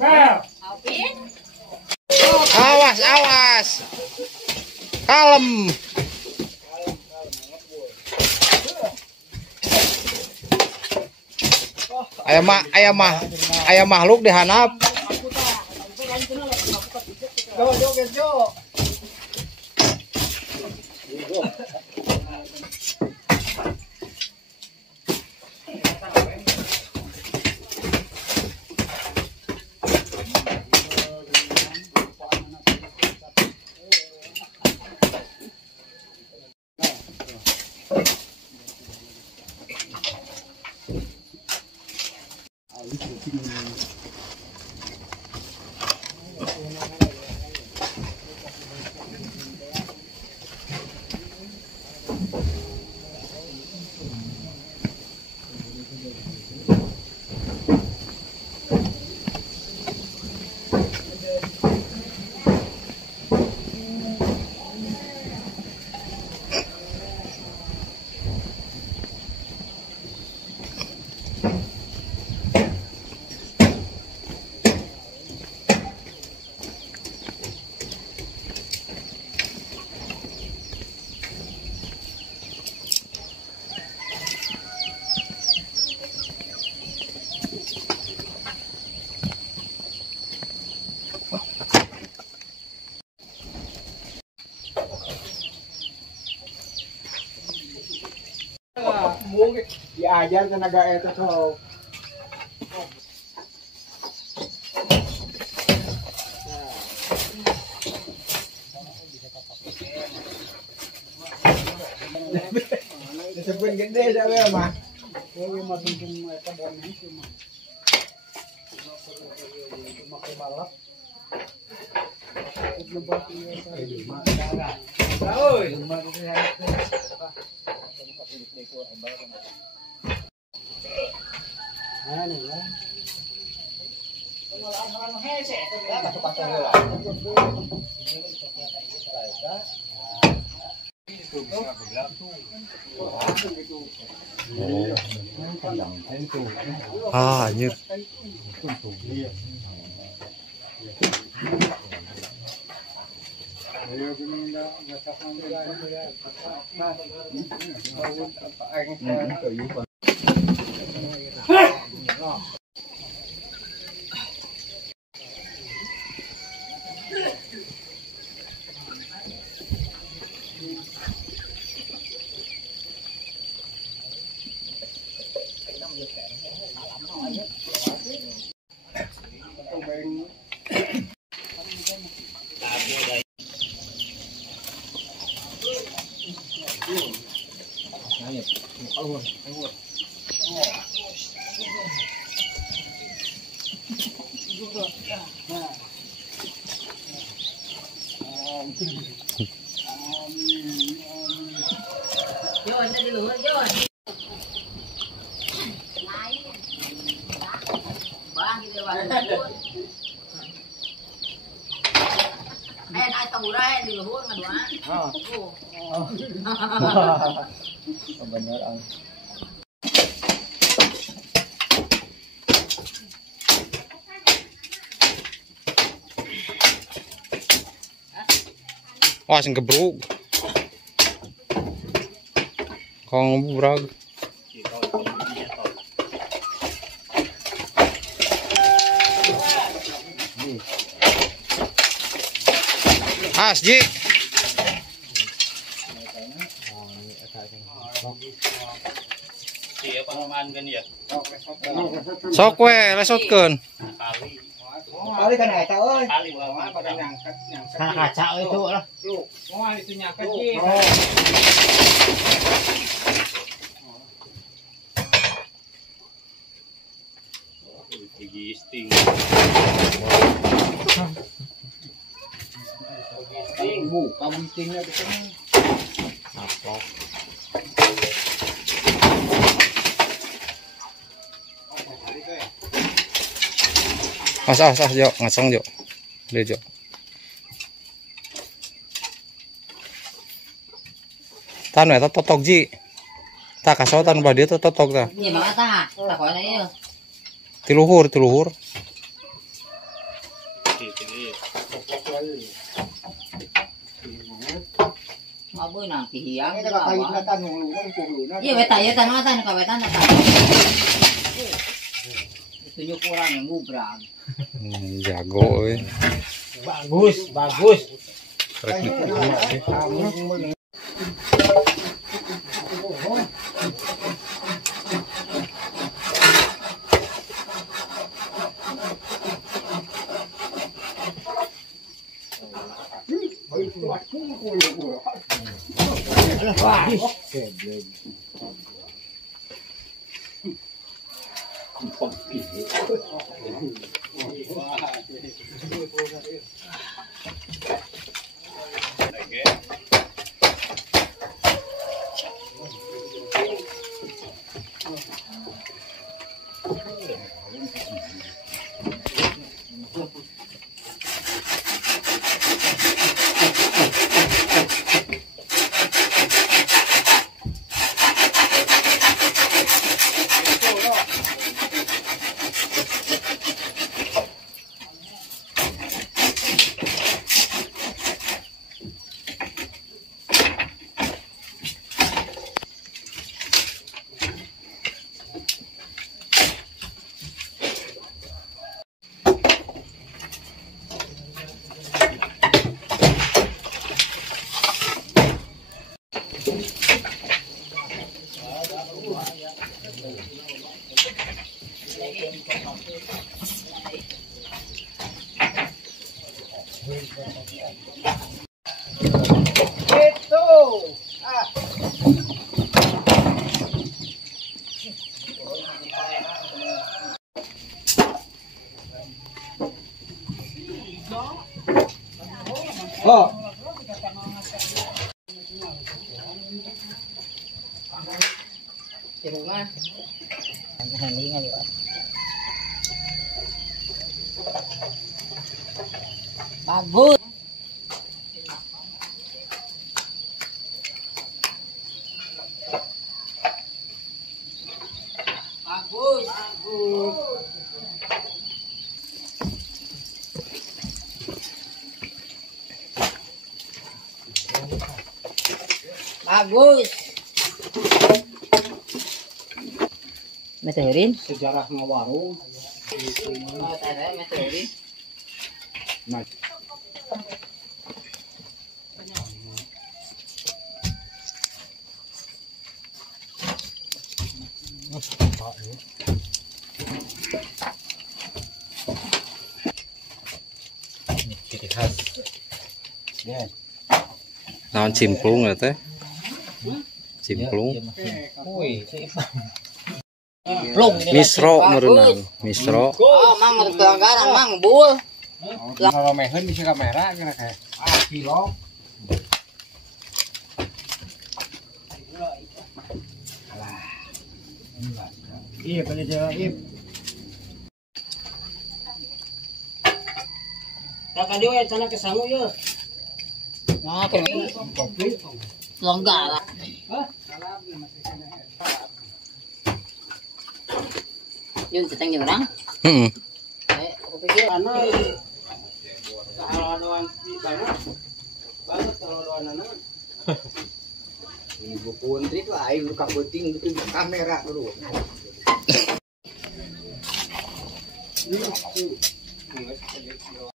Awas, awas. Kalem. Ayam makhluk dihanap. Diajar tenaga itu tuh. Disebut gede saja mah. Ini masih cuma kebun cuma. Cuma kebalap. Lebat ini. Oi. Anjir. Wah, sing gebruk. Kong bubrag. Ji. Iya, pengalaman kan ya. Sok we lesotkeun. Kali kan eta euy. Kali lama pada nyangkat. Kana kaca itu lah. Oh, itu nyangkat sih. Gisting. Kamu tinggal di sini. Aplok. Jo, ngasong jo. Dia jo. Tan eta totok ji. Tak kasotan bah dia tuh totok tah. Iya banget tah. Lah koe ieu. Tiluhur. Maboy na kihiyang. Ay nakakahit na tanong luno ng luno. Iya wetan mga tan kawetan na tan. Itu nyo kurang yang ngubrang. Jago eh. Bagus, bagus. Oh. Tirungan. Handingan yun. Bagus. Bagus. Bagus. Meteorin? Sejarah warung. Oh, tadi meteorin. Ciri khas. Naon cimplung ya teh? Cimplung. Woi, Misro merenang. Misro. Oh, mang untuk pelanggaran, mang bul. Kalau mehen bisa kamera kira kayak. Kilo. Iya, kalau dia Kakak dia sana ke sangu ya. Nah, pelanggaran. Yun, setengah orang. Heeh. Aku pikir Ano Kaalawan di sana. Banget kaalawan anak. Ini buku trip lah, ayo buka puting itu kamera dulu.